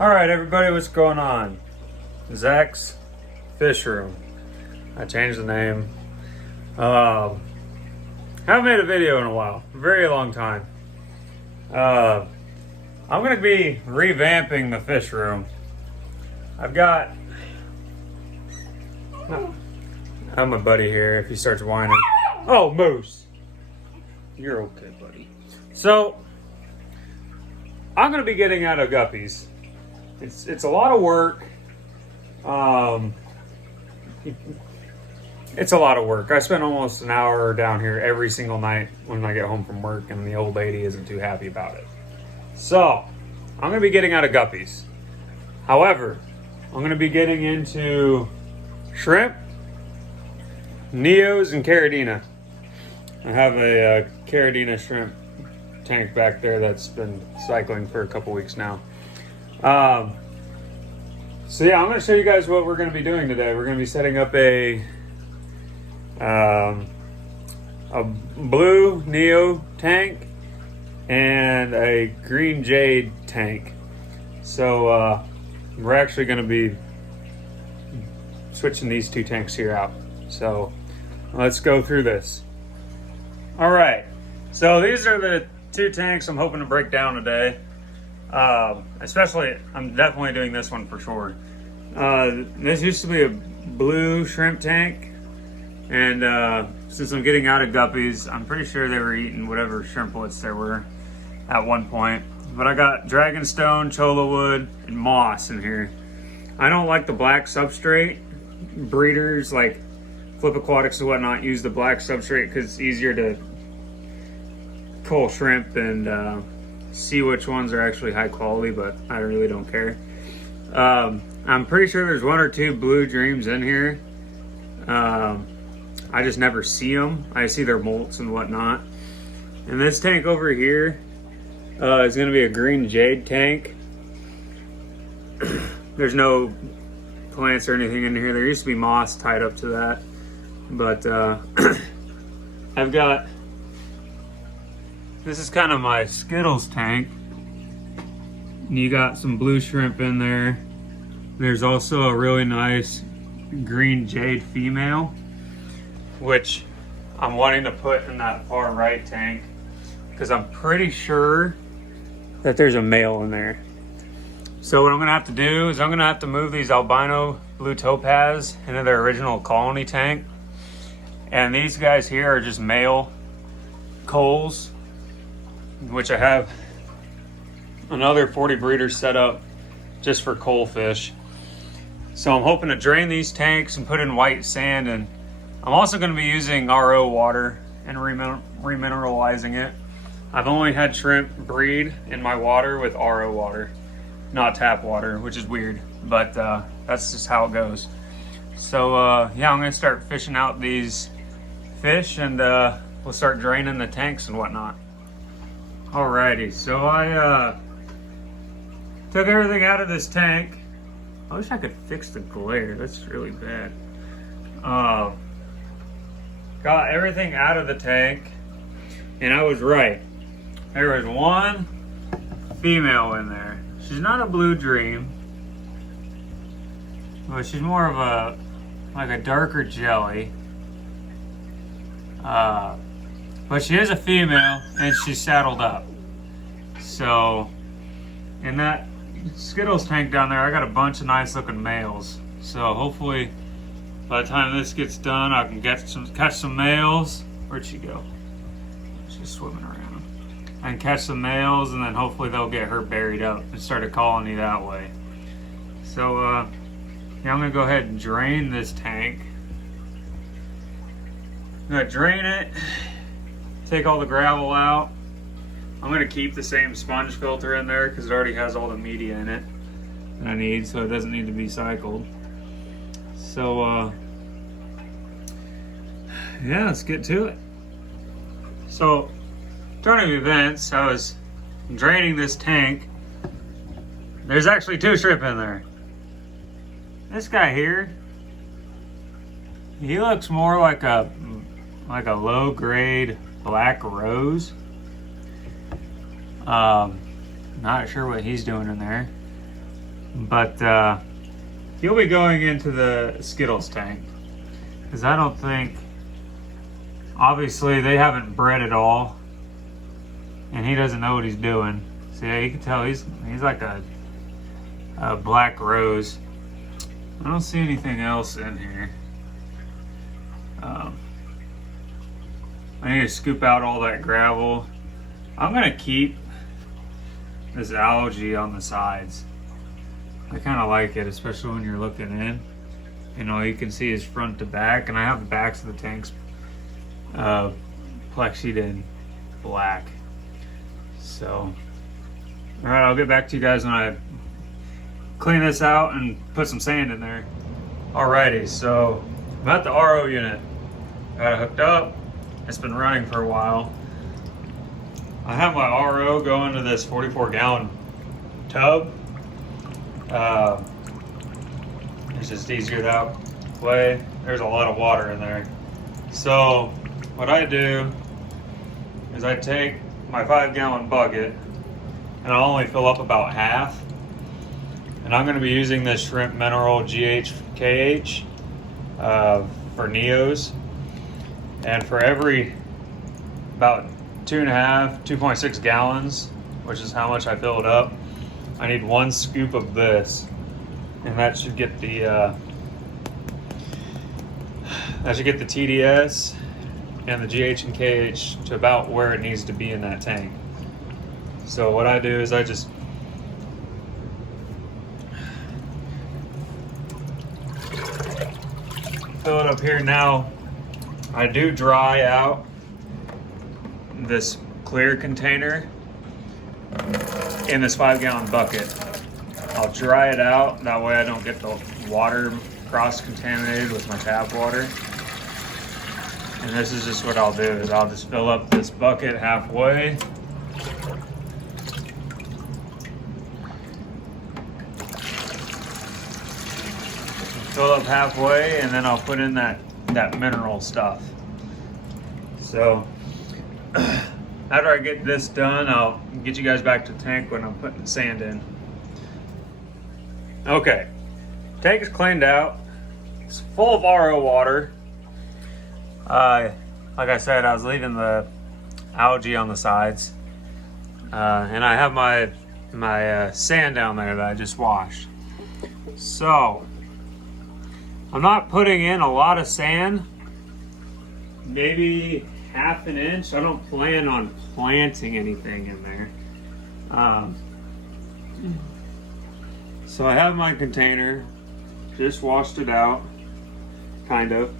All right, everybody, what's going on? Zach's Fish Room. I changed the name. Haven't made a video in a while, a very long time. I'm gonna be revamping the fish room. I've got. I have my buddy here. If he starts whining, oh Moose, you're okay, buddy. So I'm gonna be getting out of guppies. It's a lot of work. It's a lot of work. I spend almost an hour down here every single night when I get home from work, and the old lady isn't too happy about it. So I'm gonna be getting out of guppies. However, I'm gonna be getting into shrimp, Neos, and Caradina. I have a Caradina shrimp tank back there that's been cycling for a couple weeks now. So yeah, I'm going to show you guys what we're going to be doing today. We're going to be setting up a Blue Neo tank and a green jade tank. So we're actually going to be switching these two tanks here out. So let's go through this. All right, so these are the two tanks I'm hoping to break down today. Especially, I'm definitely doing this one for sure. This used to be a blue shrimp tank, and since I'm getting out of guppies, I'm pretty sure they were eating whatever shrimplets there were at one point. But I got dragonstone, cholla wood, and moss in here. I don't like the black substrate. Breeders like Flip Aquatics and whatnot use the black substrate because it's easier to cull shrimp and see which ones are actually high quality, but I really don't care. I'm pretty sure there's one or two blue dreams in here. I just never see them. I see their molts and whatnot. And this tank over here is going to be a green jade tank. There's no plants or anything in here. There used to be moss tied up to that, but I've got. This is kind of my Skittles tank. You got some blue shrimp in there. There's also a really nice green jade female, which I'm wanting to put in that far right tank because I'm pretty sure that there's a male in there. So what I'm gonna have to do is I'm gonna have to move these albino blue topaz into their original colony tank. And these guys here are just male culls, which I have another 40 breeders set up just for coal fish. So I'm hoping to drain these tanks and put in white sand, and I'm also going to be using RO water and remineralizing it. I've only had shrimp breed in my water with RO water, not tap water, which is weird, but that's just how it goes. So yeah, I'm going to start fishing out these fish, and we'll start draining the tanks and whatnot. Alrighty, so I took everything out of this tank. I wish I could fix the glare, that's really bad. Got everything out of the tank, and I was right. There was one female in there. She's not a blue dream, but she's more of like a darker jelly. But she is a female, and she's saddled up. So, in that Skittles tank down there, I got a bunch of nice looking males. So hopefully, by the time this gets done, I can catch some males. Where'd she go? She's swimming around. I can catch some males, and then hopefully they'll get her buried up and start a colony that way. So, yeah, I'm gonna go ahead and drain this tank. I'm gonna drain it. Take all the gravel out. I'm gonna keep the same sponge filter in there because it already has all the media in it that I need, so it doesn't need to be cycled. So yeah, let's get to it. So, turn of events, I was draining this tank. There's actually two shrimp in there. This guy here, he looks more like a low grade black rose. Not sure what he's doing in there. But he'll be going into the Skittles tank. Because I don't think, obviously they haven't bred at all. And he doesn't know what he's doing. So yeah, you can tell he's like a black rose. I don't see anything else in here. I need to scoop out all that gravel. I'm gonna keep this algae on the sides. I kind of like it, especially when you're looking in. You know, you can see his front to back, and I have the backs of the tanks plexied in black. So, all right, I'll get back to you guys when I clean this out and put some sand in there. Alrighty, so I'm at the RO unit. Got it hooked up. It's been running for a while. I have my RO going to this 44-gallon tub. It's just easier that way. There's a lot of water in there. So what I do is I take my 5-gallon bucket and I'll only fill up about half. And I'm going to be using this shrimp mineral GHKH for Neos. And for every about 2.6 gallons, which is how much I fill it up, I need 1 scoop of this. And that should get the TDS and the GH and KH to about where it needs to be in that tank. So what I do is I just fill it up here. Now I do dry out this clear container in this 5-gallon bucket. I'll dry it out, that way I don't get the water cross-contaminated with my tap water. And this is just what I'll do, is I'll just fill up this bucket halfway. Fill up halfway, and then I'll put in that mineral stuff. So after I get this done, I'll get you guys back to the tank when I'm putting the sand in. Okay, tank is cleaned out. It's full of RO water. Like I said, I was leaving the algae on the sides. And I have my sand down there that I just washed. So I'm not putting in a lot of sand, maybe half an inch. I don't plan on planting anything in there. So I have my container, just washed it out, kind of,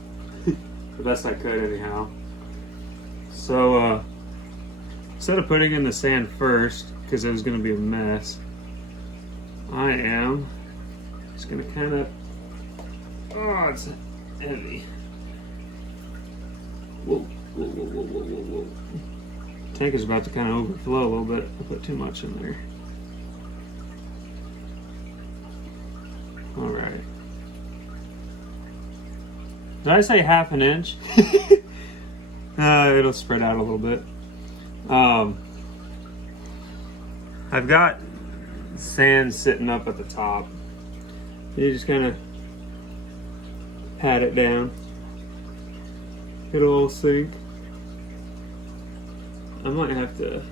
the best I could anyhow. So instead of putting in the sand first, because it was going to be a mess, I am just going to kind of, oh, it's heavy. Whoa, whoa, whoa, whoa, whoa, whoa, whoa. Tank is about to kind of overflow a little bit. I put too much in there. All right. Did I say half an inch? It'll spread out a little bit. I've got sand sitting up at the top. You just kind of pat it down. It'll all sink. I might have to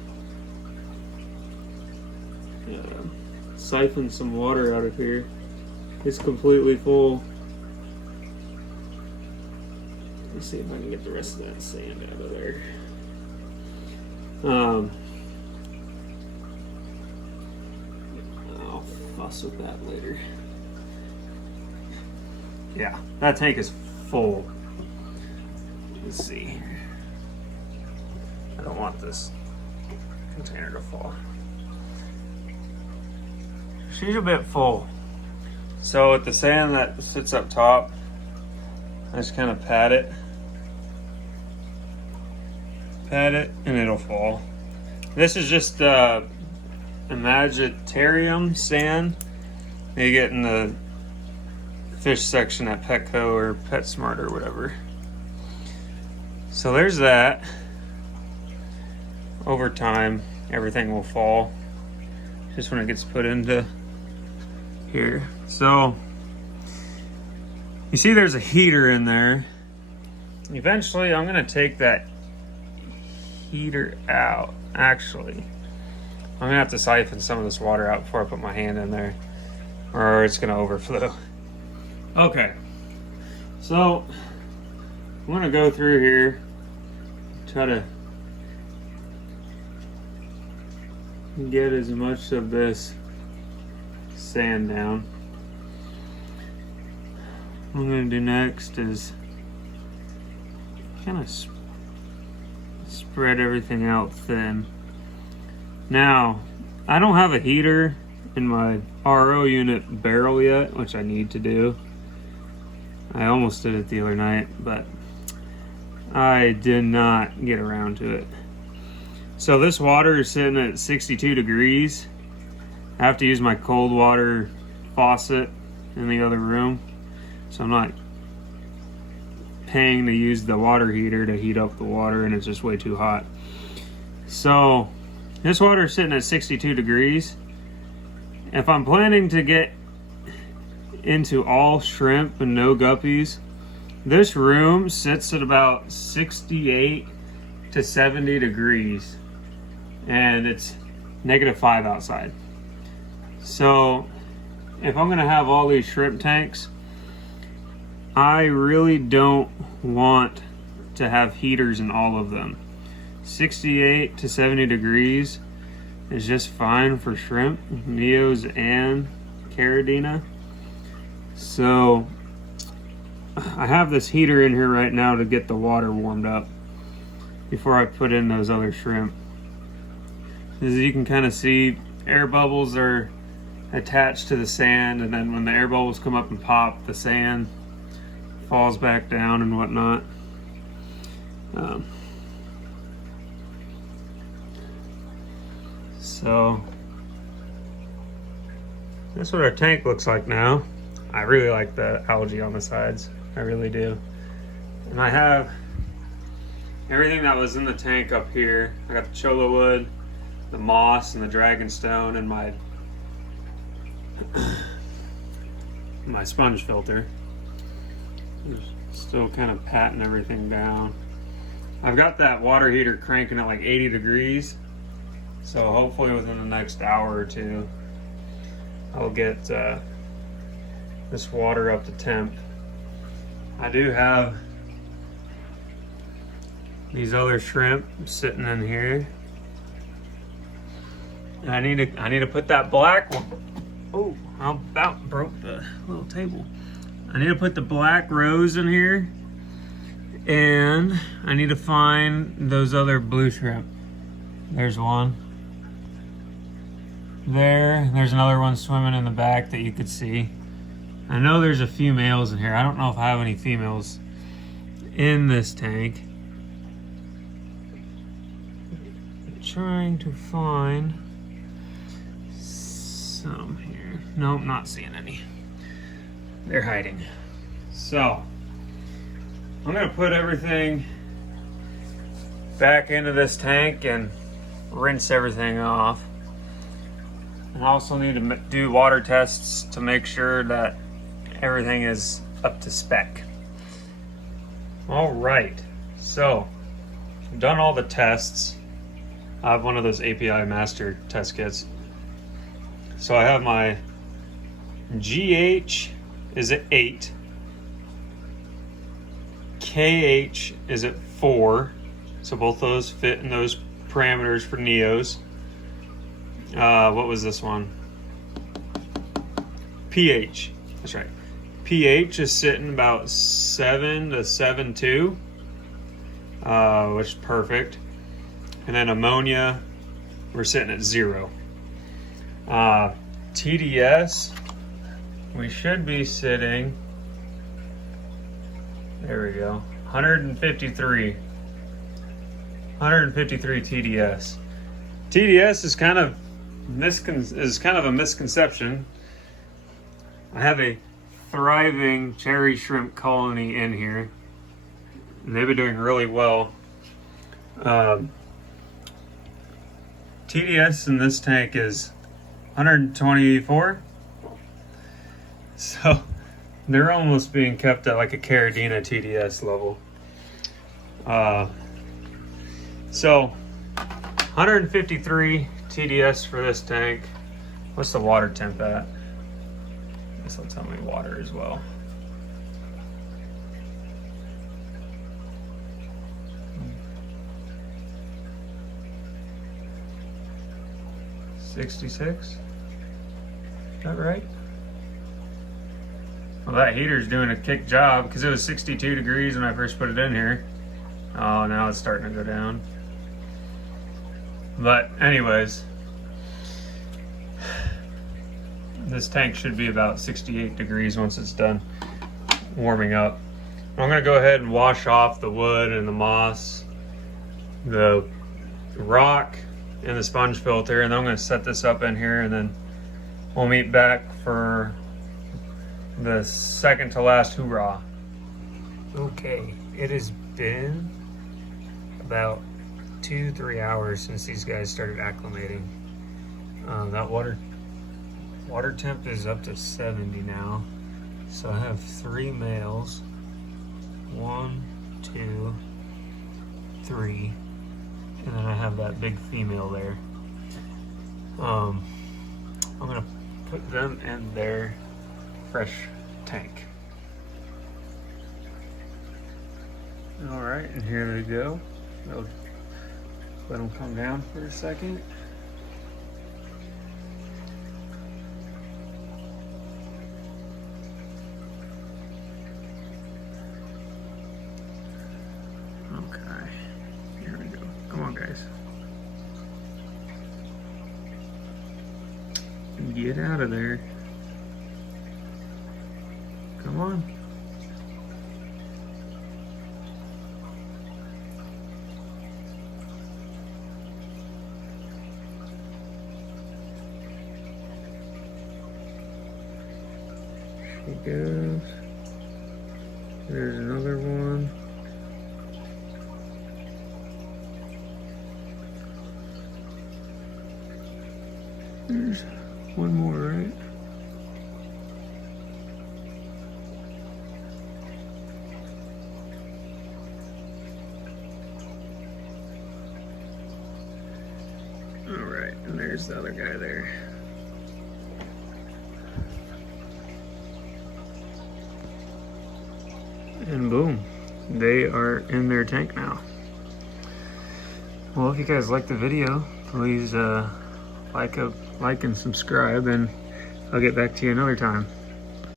siphon some water out of here. It's completely full. Let's see if I can get the rest of that sand out of there. I'll fuss with that later. Yeah, that tank is full. Let's see here. I don't want this container to fall. She's a bit full. So with the sand that sits up top, I just kind of pat it, and it'll fall. This is just Imaginarium sand you get in the fish section at Petco or PetSmart or whatever. So there's that. Over time, everything will fall. Just when it gets put into here. So you see there's a heater in there. Eventually I'm gonna take that heater out. Actually, I'm gonna have to siphon some of this water out before I put my hand in there, or it's gonna overflow. Okay, so I'm gonna go through here, try to get as much of this sand down. What I'm gonna do next is kind of spread everything out thin. Now, I don't have a heater in my RO unit barrel yet, which I need to do. I almost did it the other night, but I did not get around to it. So this water is sitting at 62 degrees. I have to use my cold water faucet in the other room, so I'm not paying to use the water heater to heat up the water, and it's just way too hot. So this water is sitting at 62 degrees. If I'm planning to get into all shrimp and no guppies, this room sits at about 68 to 70 degrees, and it's -5 outside. So if I'm gonna have all these shrimp tanks, I really don't want to have heaters in all of them. 68 to 70 degrees is just fine for shrimp, Neos and Caradina. So I have this heater in here right now to get the water warmed up before I put in those other shrimp. As you can kind of see, air bubbles are attached to the sand, and then when the air bubbles come up and pop, the sand falls back down and whatnot. So that's what our tank looks like now. I really like the algae on the sides. I really do. And I have everything that was in the tank up here. I got the cholla wood, the moss, and the dragonstone, and my sponge filter. Still kind of patting everything down. I've got that water heater cranking at like 80 degrees. So hopefully within the next hour or two, I'll get this water up to temp. I do have these other shrimp sitting in here. And I need to put that black one. Oh, I about broke the little table. I need to put the black rose in here, and I need to find those other blue shrimp. There's one. There's another one swimming in the back that you could see. I know there's a few males in here. I don't know if I have any females in this tank. I'm trying to find some here. Nope, not seeing any. They're hiding. So I'm gonna put everything back into this tank and rinse everything off. I also need to do water tests to make sure that everything is up to spec. All right, so I've done all the tests. I have one of those API master test kits. So I have my GH is at 8, KH is at 4, so both those fit in those parameters for Neos. What was this one? pH, that's right. pH is sitting about 7 to 7.2, which is perfect. And then ammonia, we're sitting at 0. TDS, we should be sitting, there we go, 153 TDS. TDS is kind of a misconception. I have a thriving cherry shrimp colony in here, and they've been doing really well. TDS in this tank is 124. So they're almost being kept at like a Caradina TDS level. So 153 TDS for this tank. What's the water temp at? I guess it'll tell me water as well. $66? Is that right? Well, that heater's doing a kick job because it was 62 degrees when I first put it in here. Oh, now it's starting to go down. But anyways, this tank should be about 68 degrees once it's done warming up. I'm gonna go ahead and wash off the wood and the moss, the rock, and the sponge filter, and then I'm gonna set this up in here, and then we'll meet back for the second to last hoorah. Okay, it has been about 2-3 hours since these guys started acclimating. That water temp is up to 70 now. So I have 3 males. 1, 2, 3, and then I have that big female there. I'm gonna put them in their fresh tank. All right, and here they go. I'll let them come down for a second. Okay, here we go. Come on, guys. Get out of there. Come on. She goes. There's another one. There's one more, right? All right, and there's the other guy there. And boom, they are in their tank now. Well, if you guys liked the video, please like and subscribe, and I'll get back to you another time.